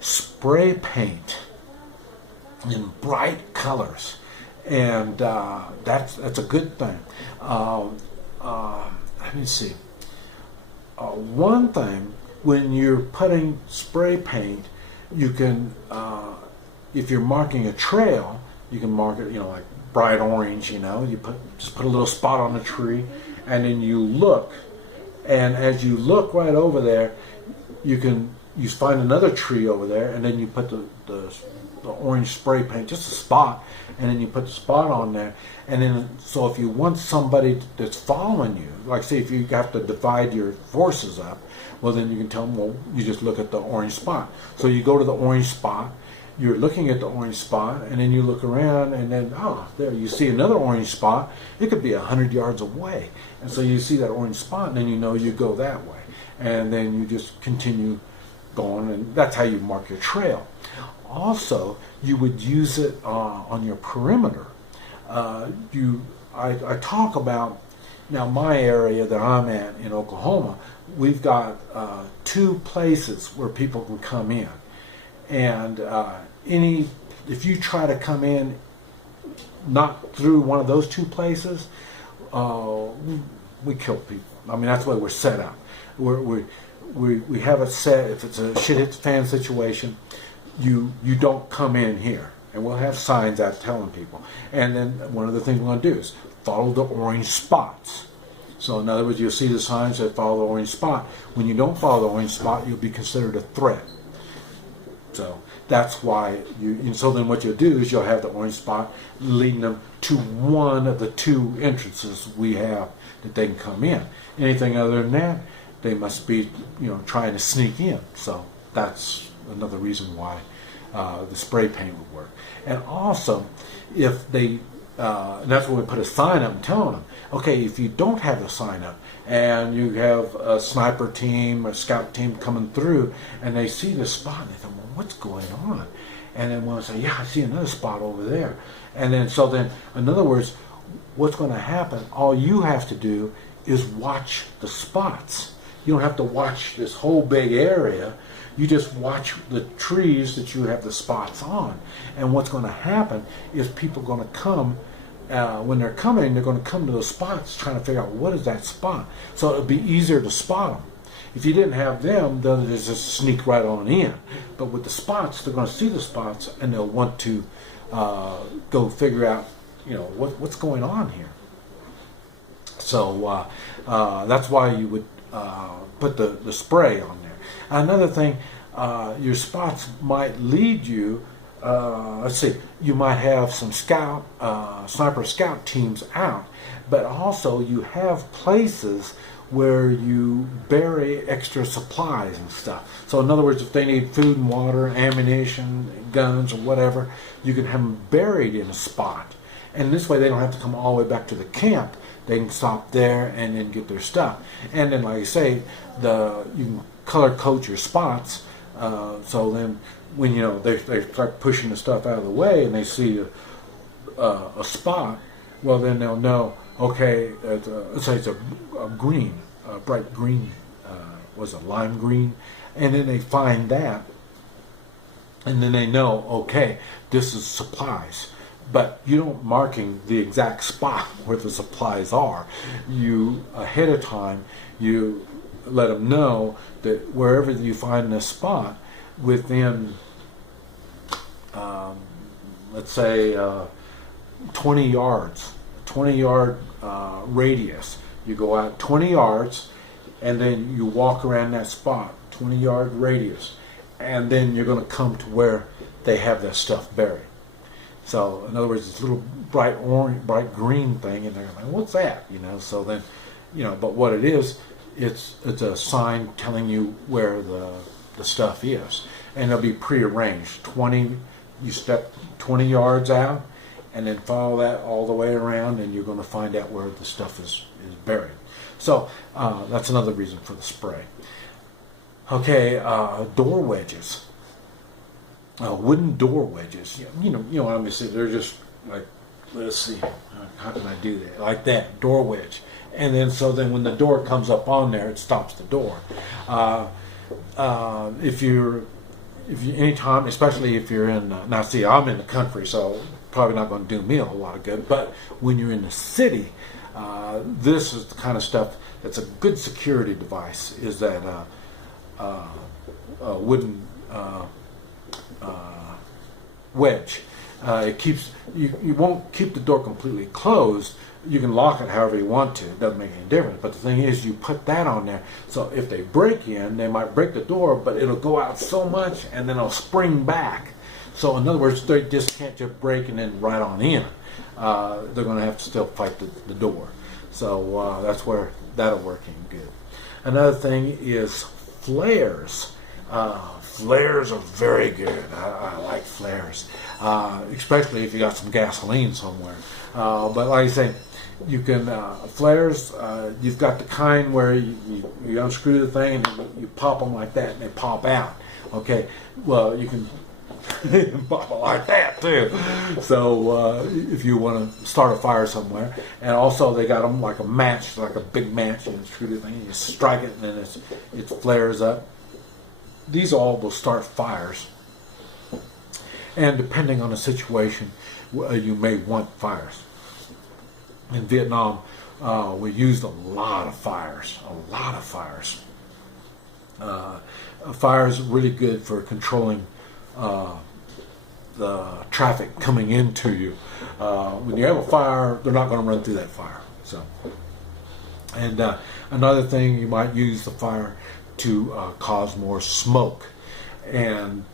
spray paint in bright colors, and that's a good thing. Let me see. One thing, when you're putting spray paint, you can, if you're marking a trail, you can mark it, like bright orange. You just put a little spot on the tree, and then you look, and as you look right over there, you find another tree over there, and then you put the orange spray paint, just a spot, and then you put the spot on there. And then, so if you want somebody that's following you, like say if you have to divide your forces up, well then you can tell them, well, you just look at the orange spot. So you go to the orange spot, you're looking at the orange spot, and then you look around, and then, there you see another orange spot. It could be 100 yards away. And so you see that orange spot, and then you go that way. And then you just continue going, and that's how you mark your trail. Also, you would use it on your perimeter. I talk about, now my area that I'm at in Oklahoma, we've got 2 places where people can come in. And if you try to come in not through one of those 2 places, we kill people. I mean, that's the way we're set up. We have it set, if it's a shit hits the fan situation, you don't come in here. And we'll have signs out telling people. And then one of the things we're going to do is follow the orange spots. So in other words, you'll see the signs that follow the orange spot. When you don't follow the orange spot, you'll be considered a threat. So that's why so then what you'll do is you'll have the orange spot leading them to one of the 2 entrances we have that they can come in. Anything other than that, they must be, trying to sneak in. So that's another reason why the spray paint would work. And also, if they, and that's when we put a sign up and telling them, okay, if you don't have a sign up and you have a sniper team, a scout team coming through, and they see the spot, and they think, well, what's going on? And then we'll say, yeah, I see another spot over there. And then, in other words, what's going to happen, all you have to do is watch the spots. You don't have to watch this whole big area. You just watch the trees that you have the spots on. And what's going to happen is people are going to come, when they're coming, they're going to come to those spots trying to figure out what is that spot. So it'll be easier to spot them. If you didn't have them, they'll just sneak right on in. But with the spots, they're going to see the spots, and they'll want to go figure out, what's going on here. So that's why you would put the spray on there. Another thing, your spots might lead you, let's see, you might have some sniper scout teams out, but also you have places where you bury extra supplies and stuff. So in other words, if they need food and water, ammunition, guns, or whatever, you can have them buried in a spot. And this way they don't have to come all the way back to the camp. They can stop there and then get their stuff. And then, like I say, you can color code your spots. So then, when they start pushing the stuff out of the way and they see a spot, well then they'll know. Okay, let's say it's a green, a bright green, was a lime green, and then they find that, and then they know. Okay, this is supplies. But you don't marking the exact spot where the supplies are. You, ahead of time, you let them know that wherever you find this spot, within, let's say, 20 yards, 20-yard radius. You go out 20 yards, and then you walk around that spot, 20-yard radius, and then you're going to come to where they have that stuff buried. So, in other words, this little bright orange, bright green thing, and they're like, "What's that?" So then, but what it is, it's a sign telling you where the stuff is, and it'll be prearranged. You step 20 yards out, and then follow that all the way around, and you're going to find out where the stuff is buried. So that's another reason for the spray. Okay, door wedges. Wooden door wedges. Obviously they're just like, let's see, how can I do that? Like that, door wedge. And then when the door comes up on there, it stops the door. if you anytime, especially if you're in now, see, I'm in the country, so probably not going to do me a whole lot of good. But when you're in the city, this is the kind of stuff that's a good security device. Is that wooden wedge? It keeps you won't keep the door completely closed. You can lock it however you want to. It doesn't make any difference. But the thing is, you put that on there. So if they break in, they might break the door, but it'll go out so much, and then it'll spring back. So in other words, they just can't just break and then right on in. They're going to have to still fight the door. So that's where that'll work in good. Another thing is flares. Flares are very good. I like flares, especially if you got some gasoline somewhere. But like I say, you can flares. You've got the kind where you unscrew the thing and you pop them like that, and they pop out. Okay. Well, you can pop it like that too. So if you want to start a fire somewhere, and also they got them like a match, like a big match, and you screw the thing, and you strike it, and then it flares up. These all will start fires, and depending on the situation, you may want fires. In Vietnam, we used a lot of fires. Fires are really good for controlling the traffic coming into you. When you have a fire, they're not going to run through that fire. So, and another thing, you might use the fire to cause more smoke, and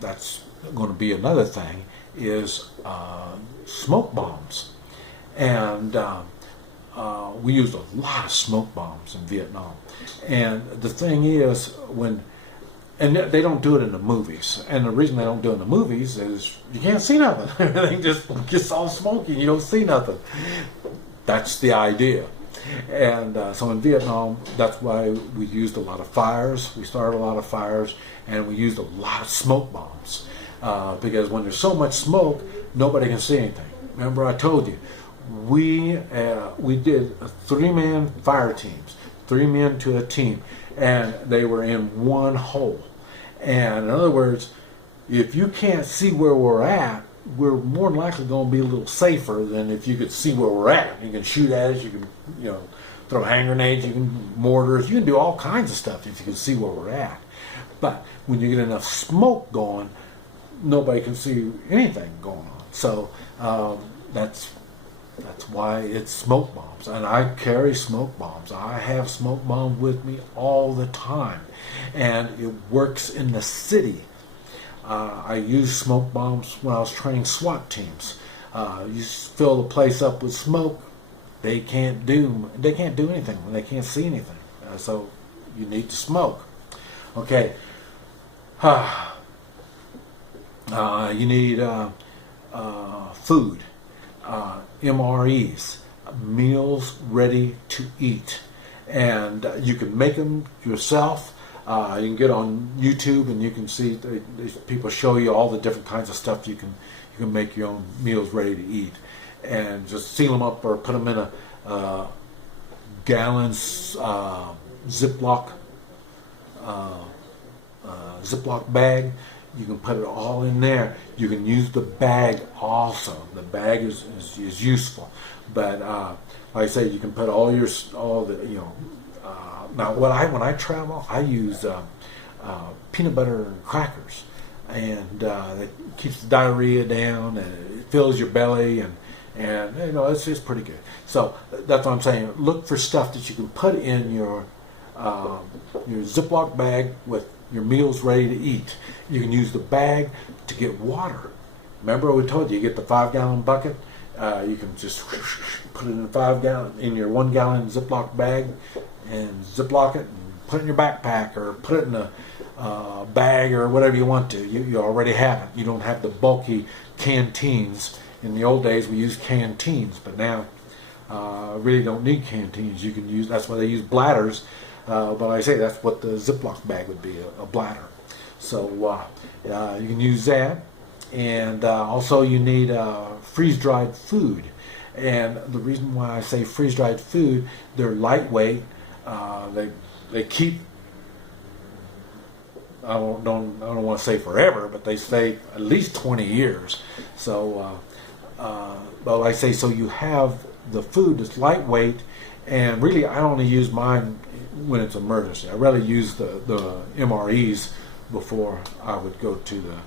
that's going to be another thing is smoke bombs. And we used a lot of smoke bombs in Vietnam. And the thing is, and they don't do it in the movies. And the reason they don't do it in the movies is you can't see nothing. Everything just gets all smoky and you don't see nothing. That's the idea. And so in Vietnam, that's why we used a lot of fires. We started a lot of fires, and we used a lot of smoke bombs. Because when there's so much smoke, nobody can see anything. Remember I told you, we did 3-man fire teams, 3 men to a team, and they were in one hole. And in other words, if you can't see where we're at, we're more than likely going to be a little safer than if you could see where we're at. You can shoot at us, you can throw hand grenades, you can mortars, you can do all kinds of stuff if you can see where we're at. But when you get enough smoke going, nobody can see anything going on. So that's why it's smoke bombs. And I carry smoke bombs. I have smoke bombs with me all the time. And it works in the city. I used smoke bombs when I was training SWAT teams. You fill the place up with smoke, they can't do anything. They can't see anything. So you need to smoke. Okay. You need food, MREs, meals ready to eat, and you can make them yourself. You can get on YouTube and you can see people show you all the different kinds of stuff you can make your own meals ready to eat, and just seal them up or put them in a gallons Ziploc bag. You can put it all in there. You can use the bag also. The bag is useful, but like I say, you can put all the now when I travel, I use peanut butter and crackers, and it keeps the diarrhea down, and it fills your belly, and it's pretty good. So that's what I'm saying. Look for stuff that you can put in your Ziploc bag with your meals ready to eat. You can use the bag to get water. Remember we told you get the 5-gallon bucket. You can just put it in your 1-gallon Ziploc bag and Ziploc it and put it in your backpack, or put it in a bag or whatever you want to. You already have it. You don't have the bulky canteens. In the old days we used canteens, but now really don't need canteens. You can use, that's why they use bladders. But like I say, that's what the Ziploc bag would be, a bladder. So you can use that. And also you need freeze-dried food. And the reason why I say freeze-dried food, they're lightweight. They keep don't want to say forever, but they stay at least 20 years. So, but like I say, so you have the food that's lightweight, and really I only use mine when it's emergency. I rather use the MREs before I would go to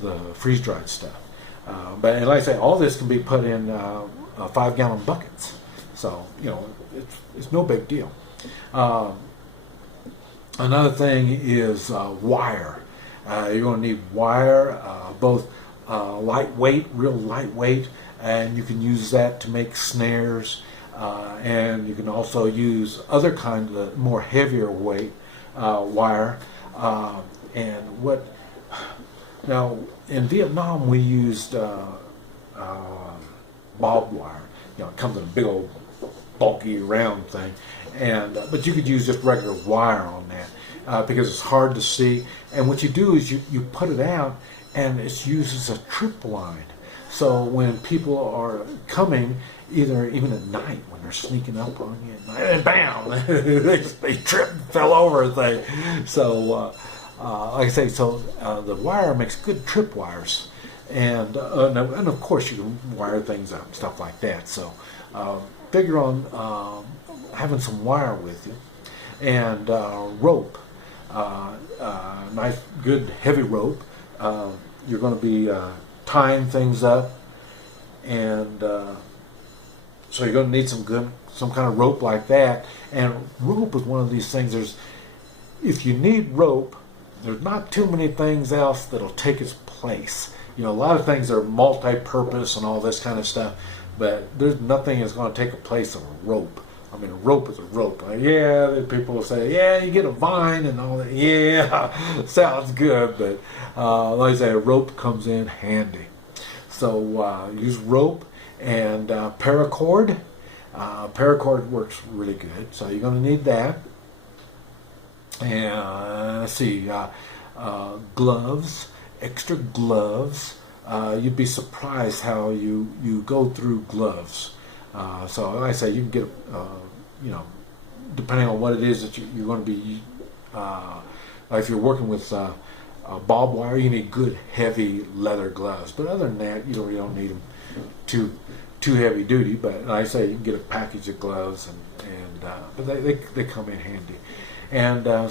the freeze dried stuff. But and like I say, all this can be put in 5-gallon buckets, so it's no big deal. Another thing is wire. You're going to need wire, both lightweight, real lightweight, and you can use that to make snares. And you can also use other kinds of more heavier weight wire. And what now in Vietnam we used barbed wire. It comes in a big old bulky round thing, and but you could use just regular wire on that because it's hard to see. And what you do is you put it out, and it's used as a trip line. So when people are coming, even at night when they're sneaking up on you at night, and bam, they tripped and fell over a thing. So like I say, so the wire makes good trip wires, and of course you can wire things up, stuff like that. So figure on having some wire with you, and rope, nice good heavy rope. You're going to be tying things up, and so you're going to need some kind of rope like that. And rope is one of these things. If you need rope, there's not too many things else that'll take its place. A lot of things are multi-purpose and all this kind of stuff, but there's nothing that's going to take the place of a rope. I mean, a rope is a rope. Yeah, people will say, yeah, you get a vine and all that. Yeah, sounds good, but like I say, a rope comes in handy. So use rope and paracord. Paracord works really good, so you're going to need that. And let's see, gloves, extra gloves. You'd be surprised how you go through gloves. So like I say, you can get, depending on what it is that you're going to be, like if you're working with barbed wire, you need good heavy leather gloves. But other than that, you don't need them too heavy duty. But like I say, you can get a package of gloves, but they come in handy. And a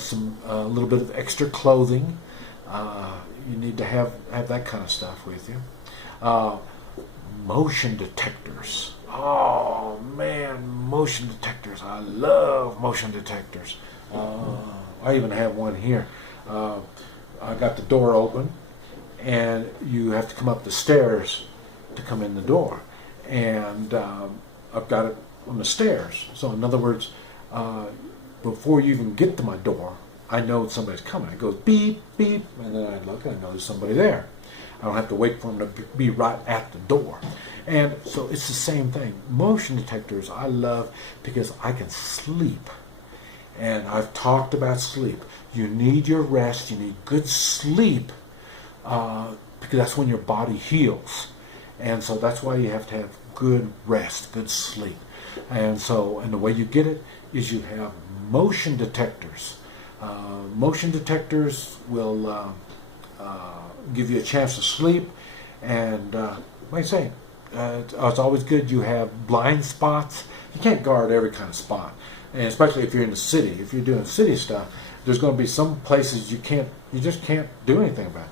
little bit of extra clothing. You need to have that kind of stuff with you. Motion detectors. Oh man, motion detectors. I love motion detectors. I even have one here. I got the door open, and you have to come up the stairs to come in the door. And I've got it on the stairs. So in other words, before you even get to my door, I know somebody's coming. It goes beep, beep, and then I look and I know there's somebody there. I don't have to wait for them to be right at the door. And so it's the same thing. Motion detectors I love because I can sleep. And I've talked about sleep. You need your rest. You need good sleep because that's when your body heals. And so that's why you have to have good rest, good sleep. And the way you get it is you have motion detectors. Motion detectors will give you a chance to sleep, and like I say, it's always good you have blind spots. You can't guard every kind of spot, and especially if you're in the city. If you're doing city stuff, there's going to be some places you just can't do anything about.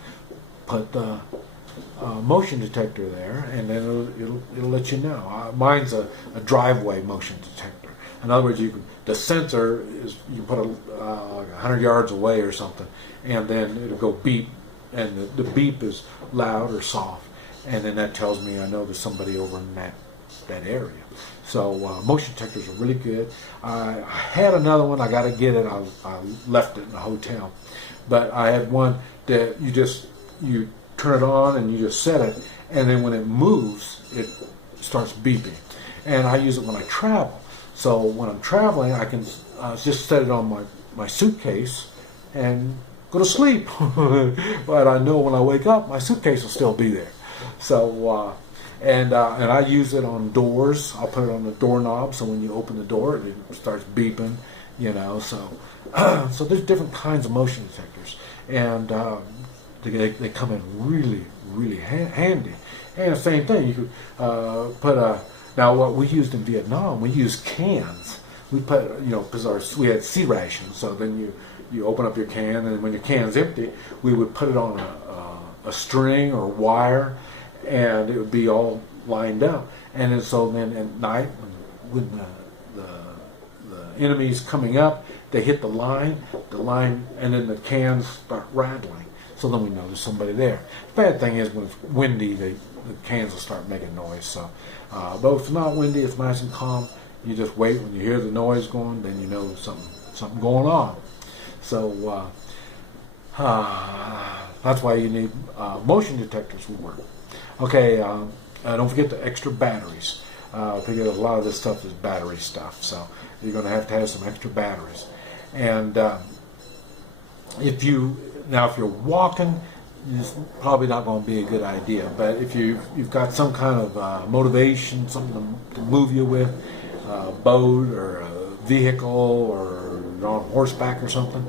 Put the motion detector there, and then it'll let you know. Mine's a driveway motion detector. In other words, the sensor is you put like 100 yards away or something, and then it'll go beep, and the beep is loud or soft, and then that tells me I know there's somebody over in that area. So motion detectors are really good. I had another one. I got to get it. I left it in the hotel, but I had one that you turn it on and you just set it, and then when it moves, it starts beeping. And I use it when I travel. So when I'm traveling, I can just set it on my suitcase and go to sleep. But I know when I wake up, my suitcase will still be there. So and I use it on doors. I'll put it on the doorknob, so when you open the door, it starts beeping. So so there's different kinds of motion detectors. and they come in really handy. And the same thing, you could put a. Now, what we used in Vietnam, we used cans. We put, because we had sea rations. So then you open up your can, and when your can's empty, we would put it on a string or wire, and it would be all lined up. And then, so then at night, when the enemy's coming up, they hit the line, and then the cans start rattling. So then we know there's somebody there. The bad thing is when it's windy, the cans will start making noise. So, but if it's not windy, it's nice and calm. You just wait. When you hear the noise going, then you know something going on. So that's why you need motion detectors will work. Okay, don't forget the extra batteries. Because a lot of this stuff is battery stuff, so you're going to have some extra batteries. And if you're walking, it's probably not going to be a good idea. But if you've got some kind of motivation, something to move you with, a boat or a vehicle, or you're on horseback or something,